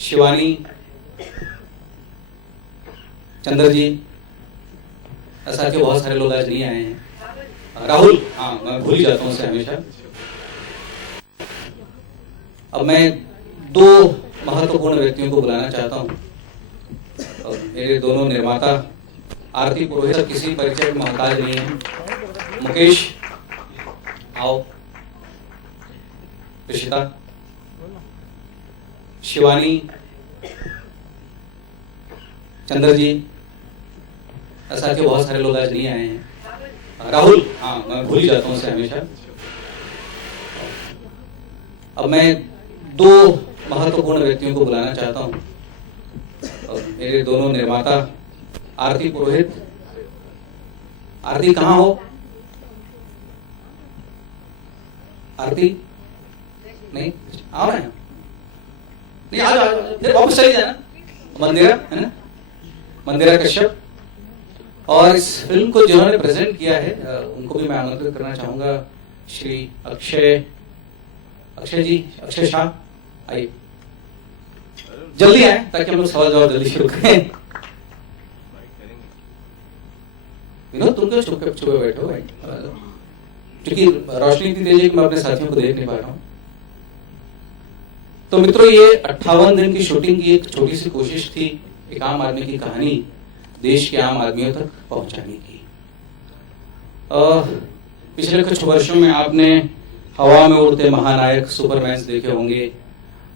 शिवानी, चंद्र जी, साथियों बहुत सारे लोग आज नहीं आए हैं। राहुल, हाँ मैं भूल ही जाता हूँ उसे हमेशा। अब मैं दो महत्वपूर्ण व्यक्तियों को बुलाना चाहता हूँ। मेरे दोनों निर्माता आरती पुरोहित किसी परिचय के मोहताज नहीं है। मुकेश आओ, ऋषिता, शिवानी, चंद्र जी, साथियों बहुत सारे लोग आज नहीं आए हैं। राहुल, हाँ मैं भूल ही जाता हूँ उसे हमेशा। अब मैं दो महत्वपूर्ण व्यक्तियों को बुलाना चाहता हूँ। मेरे दोनों निर्माता आरती पुरोहित, आरती कहाँ हो? आरती नहीं आओ ना, नहीं आ जाओ, फिर वापस चली जाना। मंदिरा है ना, मंदिरा कश्यप, और इस फिल्म को जिन्होंने प्रेजेंट किया है उनको भी मैं आमंत्रित करना चाहूंगा। श्री अक्षय जी, अक्षय शाह, आइए जल्दी आए ताकि हम लोग सवाल जवाब जल्दी शुरू करें। विनोद तुम क्यों चुप चुप बैठो भाई, क्योंकि रोशनी इतनी तेज है कि मैं अपने साथियों को देख नहीं पा रहा हूं। तो मित्रों, ये 58 दिन की शूटिंग की एक छोटी सी कोशिश थी एक आम आदमी की कहानी देश के आम आदमियों तक पहुंचाने की। पिछले कुछ वर्षों में आपने हवा में उड़ते महानायक सुपरमैन देखे होंगे,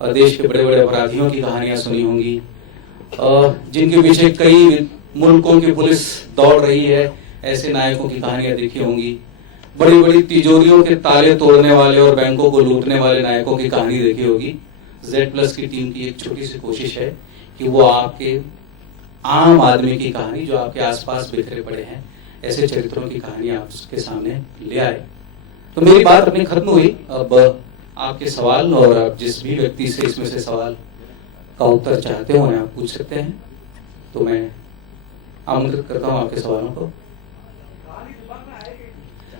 और देश के बड़े बड़े अपराधियों की कहानियां सुनी होंगी, जिनके पीछे कई मुल्कों की पुलिस दौड़ रही है, ऐसे नायकों की कहानियां देखी होंगी। बड़ी बड़ी तिजोरियों के ताले तोड़ने वाले और बैंकों को लूटने वाले नायकों की कहानी देखी होगी। Z+ की टीम की एक छोटी सी कोशिश है कि वो आपके आम आदमी की कहानी, जो आपके आसपास बिखरे पड़े हैं, ऐसे चरित्रों की कहानी आपके सामने ले आए। तो मेरी बात अपनी खत्म हुई। अब आपके सवाल, और आप जिस भी व्यक्ति से इसमें से सवाल का उत्तर चाहते हो आप पूछ सकते हैं। तो मैं आमंत्रित करता हूं आपके सवालों को।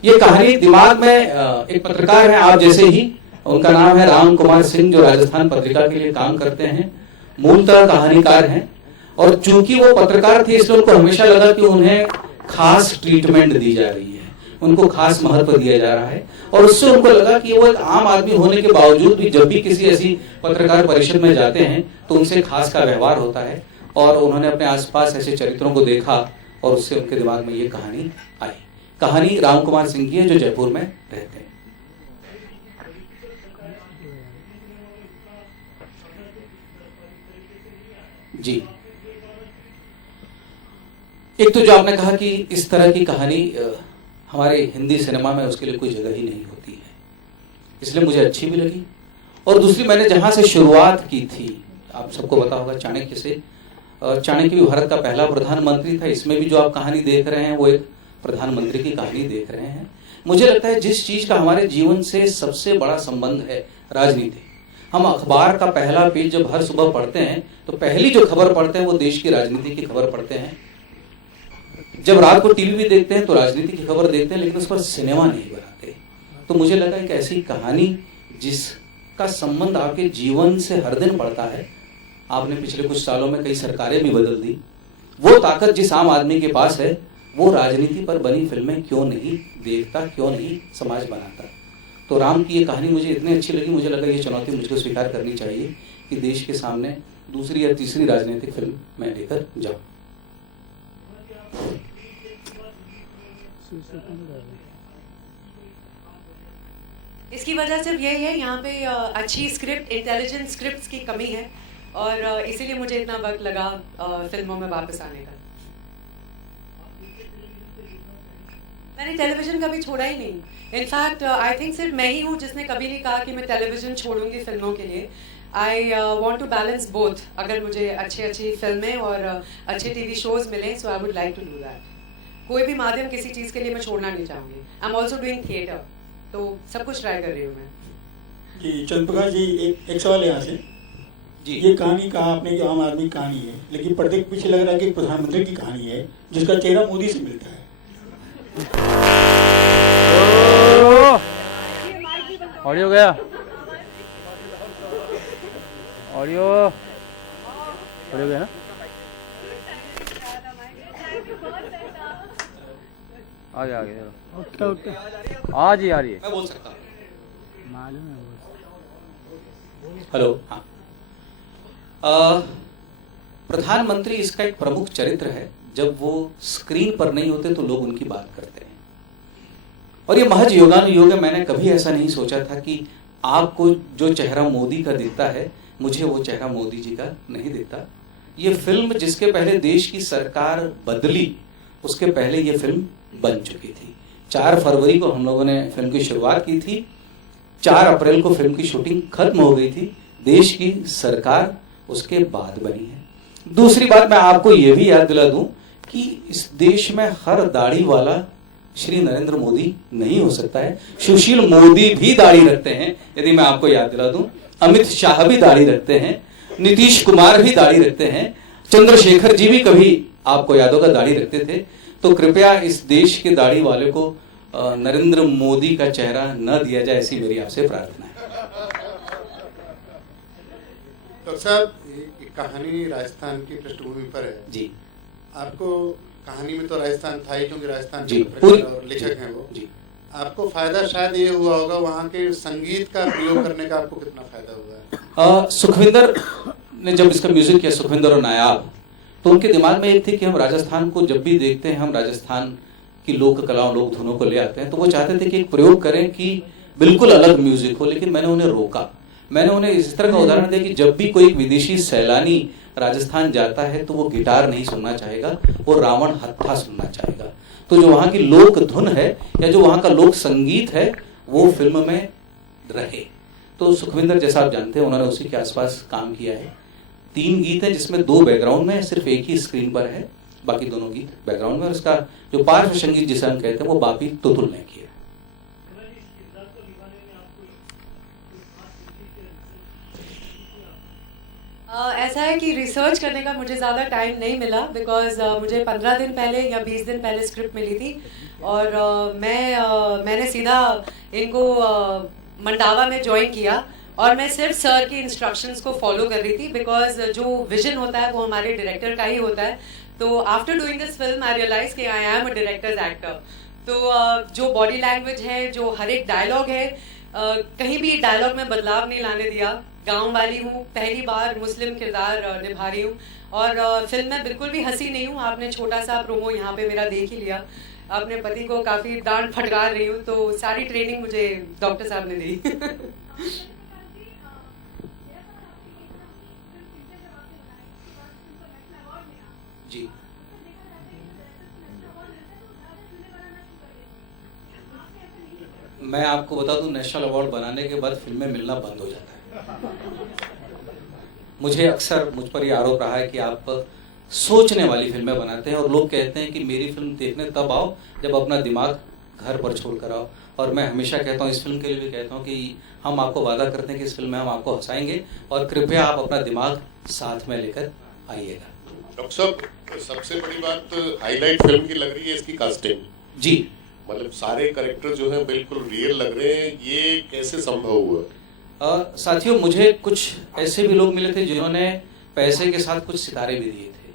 ये कहानी दिमाग में एक पत्रकार है आप जैसे ही, उनका नाम है राम कुमार सिंह, जो राजस्थान पत्रिका के लिए काम करते हैं, मूलतः कहानीकार हैं। और चूंकि वो पत्रकार थे इसलिए उनको हमेशा लगा कि उन्हें खास ट्रीटमेंट दी जा रही है, उनको खास महत्व दिया जा रहा है, और उससे उनको लगा कि वो एक आम आदमी होने के बावजूद भी जब भी किसी ऐसी पत्रकार परिषद में जाते हैं तो उनसे खास का व्यवहार होता है। और उन्होंने अपने आसपास ऐसे चरित्रों को देखा और उससे उनके दिमाग में ये कहानी आई। कहानी राम कुमार सिंह की है, जो जयपुर में रहते हैं। जी, एक तो जो आपने कहा कि इस तरह की कहानी हमारे हिंदी सिनेमा में उसके लिए कोई जगह ही नहीं होती है, इसलिए मुझे अच्छी भी लगी। और दूसरी, मैंने जहां से शुरुआत की थी, आप सबको पता होगा चाणक्य से। चाणक्य भी भारत का पहला प्रधानमंत्री था। इसमें भी जो आप कहानी देख रहे हैं वो एक प्रधानमंत्री की कहानी देख रहे हैं। मुझे लगता है जिस चीज का हमारे जीवन से सबसे बड़ा संबंध है, राजनीति। हम अखबार का पहला पेज जब हर सुबह पढ़ते हैं तो पहली जो खबर पढ़ते हैं वो देश की राजनीति की खबर पढ़ते हैं। जब रात को टीवी भी देखते हैं तो राजनीति की खबर देखते हैं, लेकिन उस पर सिनेमा नहीं बनाते। तो मुझे लगा एक ऐसी कहानी जिसका संबंध आपके जीवन से हर दिन पड़ता है। आपने पिछले कुछ सालों में कई सरकारें भी बदल दी, वो ताकत जिस आम आदमी के पास है वो राजनीति पर बनी फिल्में क्यों नहीं देखता, क्यों नहीं समाज बनाता। तो राम की ये कहानी मुझे इतनी अच्छी लगी, मुझे लगा ये चुनौती मुझको स्वीकार करनी चाहिए कि देश के सामने दूसरी या तीसरी राजनीतिक फिल्म मैं लेकर जाऊं। इसकी वजह सिर्फ यही है, यहाँ पे अच्छी स्क्रिप्ट, इंटेलिजेंट स्क्रिप्ट्स की कमी है, और इसीलिए मुझे इतना वक्त लगा फिल्मों में वापस आने का। मैंने टेलीविजन कभी छोड़ा ही नहीं। इनफैक्ट आई थिंक सिर्फ मैं ही हूँ जिसने कभी नहीं कहा कि मैं टेलीविजन छोड़ूंगी फिल्मों के लिए। I want to balance both. अगर मुझे अच्छी फिल्में और अच्छे टीवी शोज मिलें, so I would like to do that. कोई भी माध्यम किसी चीज़ के लिए मैं छोड़ना नहीं चाहूँगी। I am also doing theatre, तो सब कुछ ट्राई कर रही हूँ मैं। जी चंद्रप्रकाश जी, एक सवाल यहाँ से जी। ये कहानी कहा आपने कि आम आदमी की कहानी है, लेकिन पर्दे के पीछे लग रहा है कि प्रधानमंत्री की कहानी है जिसका चेहरा मोदी से मिलता है। ऑडियो गया, ऑडियो खड़े हो गए ना। आगे आगे चलो। Okay okay. आ जी आ रही है। मैं बोल सकता हूँ। मालूम है हेलो। हाँ, प्रधानमंत्री इसका एक प्रमुख चरित्र है। जब वो स्क्रीन पर नहीं होते तो लोग उनकी बात करते हैं, और ये महज योगानुयोग है। मैंने कभी ऐसा नहीं सोचा था कि आपको जो चेहरा मोदी का दिखता है, मुझे वो चेहरा मोदी जी का नहीं दिखता। ये फिल्म जिसके पहले देश की सरकार बदली, उसके पहले ये फिल्म बन चुकी थी। 4 फरवरी को हम लोगों ने फिल्म की शुरुआत की थी, 4 अप्रैल को फिल्म की शूटिंग खत्म हो गई थी। देश की सरकार उसके बाद बनी है। दूसरी बात, मैं आपको ये भी याद दिला दूं कि इस देश में हर दाढ़ी वाला श्री नरेंद्र मोदी नहीं हो सकता है। सुशील मोदी भी दाढ़ी रखते हैं, यदि मैं आपको याद दिला दूं। अमित शाह भी दाढ़ी रखते हैं, नीतीश कुमार भी दाढ़ी रखते हैं, चंद्रशेखर जी भी कभी आपको याद होगा दाढ़ी रखते थे। तो कृपया इस देश के दाढ़ी वाले को नरेंद्र मोदी का चेहरा न दिया जाए, ऐसी मेरी आपसे प्रार्थना है। तो साहब, ये कहानी राजस्थान की पृष्ठभूमि पर है जी। आपको कहानी में तो राजस्थान था ही, क्योंकि राजस्थान जी, के पूरी और लेखक हैं वो जी। आपको फायदा शायद ये हुआ होगा, वहाँ के संगीत का प्रयोग करने का आपको कितना फायदा हुआ है? सुखविंदर ने जब इसका म्यूजिक किया, सुखविंदर और नायाब, तो उनके दिमाग में एक थी कि हम राजस्थान को जब भी देखते हैं, हम राजस्थान की लोक कलाओं, लोक धुनों को ले आते हैं। तो वो चाहते थे कि एक प्रयोग करें कि बिल्कुल अलग म्यूजिक हो, लेकिन मैंने उन्हें रोका। मैंने उन्हें इस तरह का उदाहरण दिया कि जब भी कोई विदेशी सैलानी राजस्थान जाता है तो वो गिटार नहीं सुनना चाहेगा, वो रावण हत्था सुनना चाहेगा। तो जो वहाँ की लोक धुन है या जो वहाँ का लोक संगीत है, वो फिल्म में रहे। तो सुखविंदर, जैसा आप जानते हैं, उन्होंने उसी के आसपास काम किया है। 3 गीत है, जिसमें 2 बैकग्राउंड में, सिर्फ एक ही स्क्रीन पर है, बाकी दोनों गीत बैकग्राउंड में। और इसका जो पार्श्व संगीत जिसे हम कहते हैं, वो बापी तुतुल ने किया। ऐसा है कि रिसर्च करने का मुझे ज़्यादा टाइम नहीं मिला, बिकॉज मुझे 15 दिन पहले या 20 दिन पहले स्क्रिप्ट मिली थी, और मैंने सीधा इनको मंडावा में ज्वाइन किया, और मैं सिर्फ सर की इंस्ट्रक्शंस को फॉलो कर रही थी, बिकॉज जो विजन होता है वो हमारे डायरेक्टर का ही होता है। तो after doing this film I realise कि I am a director's actor. तो जो बॉडी लैंग्वेज है, जो हर एक डायलॉग है, कहीं भी डायलॉग में बदलाव नहीं लाने दिया। गांव वाली हूँ, पहली बार मुस्लिम किरदार निभा रही हूँ, और फिल्म में बिल्कुल भी हंसी नहीं हूँ। आपने छोटा सा प्रोमो यहाँ पे मेरा देख ही लिया। अपने पति को काफ़ी डांट फटकार रही हूँ, तो सारी ट्रेनिंग मुझे डॉक्टर साहब ने दी। जी, मैं आपको बता दूं, नेशनल अवार्ड बनाने के बाद फिल्में मिलना बंद हो जाता है। मुझे अक्सर मुझ पर यह आरोप रहा है कि आप सोचने वाली फिल्में बनाते हैं, और लोग कहते हैं कि मेरी फिल्म देखने तब आओ जब अपना दिमाग घर पर छोड़ कर आओ। और मैं हमेशा कहता हूँ, इस फिल्म के लिए भी कहता हूँ कि हम आपको वादा करते हैं कि इस फिल्म में हम आपको हंसाएंगे, और कृपया आप अपना दिमाग साथ में लेकर आइएगा। डॉक्टर साहब, सबसे बड़ी बात हाईलाइट फिल्म की लग रही है इसकी कास्टिंग। जी, मतलब सारे कैरेक्टर जो हैं बिल्कुल रियल लग रहे हैं, ये कैसे संभव हुआ? साथियों, मुझे कुछ ऐसे भी लोग मिले थे जिन्होंने पैसे के साथ कुछ सितारे भी दिए थे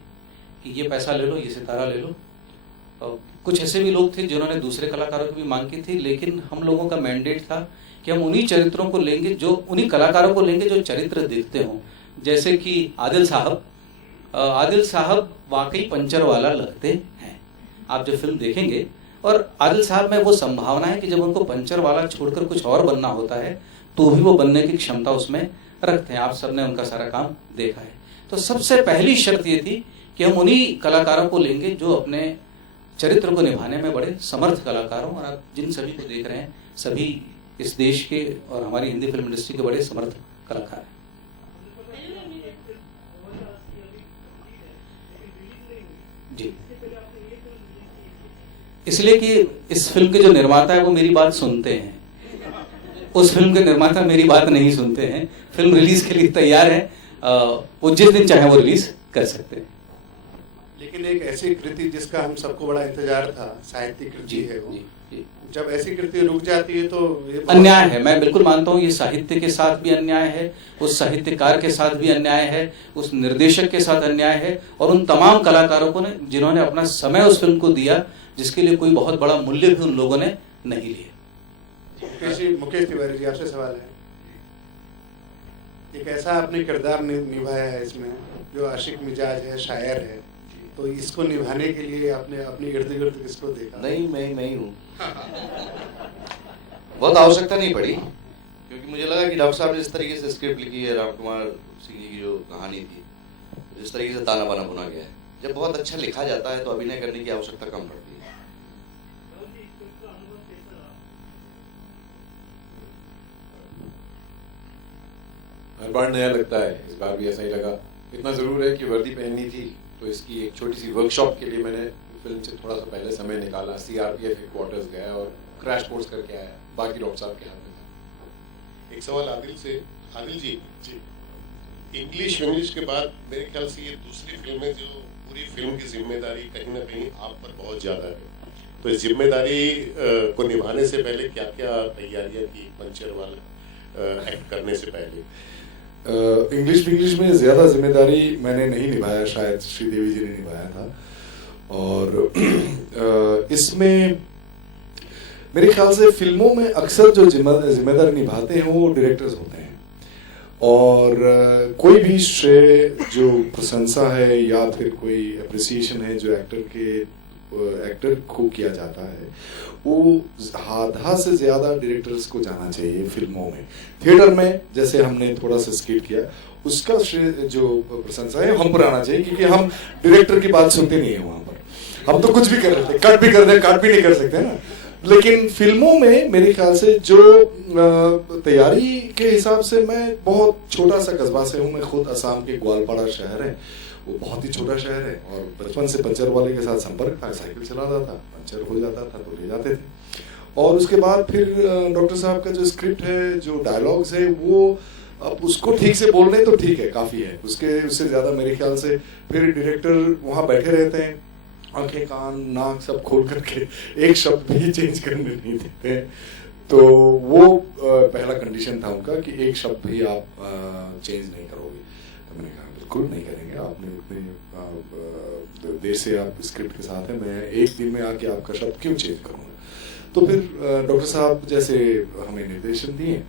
कि ये पैसा ले लो, ये सितारा ले लो। कुछ ऐसे भी लोग थे जिन्होंने दूसरे कलाकारों की भी मांग की थी, लेकिन हम लोगों का मैंडेट था कि हम उन्हीं चरित्रों को लेंगे, जो उन्हीं कलाकारों को लेंगे जो चरित्र दिखते हों। जैसे कि आदिल साहब वाकई पंचर वाला लगते हैं। आप जब फिल्म देखेंगे, और आदिल साहब में वो संभावना है कि जब उनको पंचर वाला छोड़कर कुछ और बनना होता है तो भी वो बनने की क्षमता उसमें रखते हैं। आप सबने उनका सारा काम देखा है। तो सबसे पहली शर्त ये थी कि हम उन्हीं कलाकारों को लेंगे जो अपने चरित्र को निभाने में बड़े समर्थ कलाकार हों। और आप जिन सभी को देख रहे हैं, सभी इस देश के और हमारी हिंदी फिल्म इंडस्ट्री के बड़े समर्थ कलाकार हैं। जी, इसलिए कि इस फिल्म के जो निर्माता है वो मेरी बात सुनते हैं, उस फिल्म के निर्माता मेरी बात नहीं सुनते हैं। फिल्म रिलीज के लिए तैयार है, वो जिस दिन चाहे वो रिलीज कर सकते हैं। लेकिन एक ऐसी कृति जिसका हम सबको बड़ा इंतजार था, साहित्यिक कृति है वो, जी। जब ऐसी कृति रुक जाती है तो ये अन्याय है। मैं बिल्कुल मानता हूँ ये साहित्य के साथ भी अन्याय है, उस साहित्यकार के साथ भी अन्याय है, उस निर्देशक के साथ अन्याय है, और उन तमाम कलाकारों को ने जिन्होंने अपना समय उस फिल्म को दिया, जिसके लिए कोई बहुत बड़ा मूल्य भी उन लोगों ने नहीं लिया। मुकेश तिवारी जी, आपसे सवाल है, एक ऐसा आपने किरदार निभाया है इसमें जो आशिक मिजाज है, शायर है, तो इसको निभाने के लिए आपने अपने इर्द गिर्द किसको देखा? नहीं, मैं ही हूँ। बहुत आवश्यकता नहीं पड़ी, क्योंकि मुझे लगा कि डॉक्टर साहब ने जिस तरीके से स्क्रिप्ट लिखी है, राम कुमार सिंह जी की जो कहानी थी, जिस तरीके से ताना बाना बुना गया है, जब बहुत अच्छा लिखा जाता है तो अभिनय करने की आवश्यकता कम पड़ती है। हर बार नया लगता है, इस बार भी ऐसा ही लगा। इतना जरूर है कि वर्दी पहननी थी, तो इसकी एक छोटी सी वर्कशॉप के लिए मैंने फिल्म से थोड़ा सा पहले समय निकाला, CRPF हेडक्वार्टर्स गया और क्रैश कोर्स करके आया। बाकी डॉक्टर साहब के हाथ में। एक सवाल आदिल से। आदिल जी, इंग्लिश फिनिश के बाद मेरे ख्याल से ये दूसरी फिल्म है जो पूरी फिल्म की जिम्मेदारी कहीं ना कहीं आप पर बहुत ज्यादा है, तो इस जिम्मेदारी को निभाने से पहले क्या क्या तैयारियां की पंचर वाला एक्ट करने से पहले? इंग्लिश में ज्यादा जिम्मेदारी मैंने नहीं निभाया, शायद श्रीदेवी जी ने निभाया था। और इसमें मेरे ख्याल से फिल्मों में अक्सर जो जिम्मेदारी निभाते हैं वो डायरेक्टर्स होते हैं, और कोई भी श्रेय जो प्रशंसा है या फिर कोई अप्रिसिएशन है जो एक्टर को किया जाता है, वो आधा से ज्यादा डायरेक्टर्स को जाना चाहिए फिल्मों में। थिएटर में जैसे हमने थोड़ा सा स्किट किया, उसका श्रेय जो प्रशंसा है हम पर आना चाहिए, क्योंकि हम डायरेक्टर की बात सुनते नहीं है वहां पर। हम तो कुछ भी कर लेते हैं, कट भी कर दे, कट भी नहीं कर सकते ना। लेकिन फिल्मों में मेरे ख्याल से जो तैयारी के हिसाब से, मैं बहुत छोटा सा कस्बा से हूँ, मैं खुद असम के ग्वालपाड़ा शहर है, वो बहुत ही छोटा शहर है, और बचपन से पंचर वाले के साथ संपर्क था, साइकिल चलाता था, पंचर हो जाता था तो ले जाते थे। और उसके बाद फिर डॉक्टर साहब का जो स्क्रिप्ट है, जो डायलॉग्स है, वो अब उसको ठीक से बोल रहे तो ठीक है, काफी है, उससे ज्यादा मेरे ख्याल से फिर डायरेक्टर वहां बैठे रहते हैं, आंखें कान नाक सब खोल करके एक शब्द भी चेंज करने नहीं देते हैं। तो वो पहला कंडीशन था उनका कि एक शब्द भी आप चेंज नहीं करोगे। तो मैंने कहा बिल्कुल नहीं करेंगे, आपने उतने देर से आप स्क्रिप्ट के साथ हैं, मैं एक दिन में आके आपका शब्द क्यों चेंज करूँगा। तो फिर डॉक्टर साहब जैसे हमें निर्देशन दिए,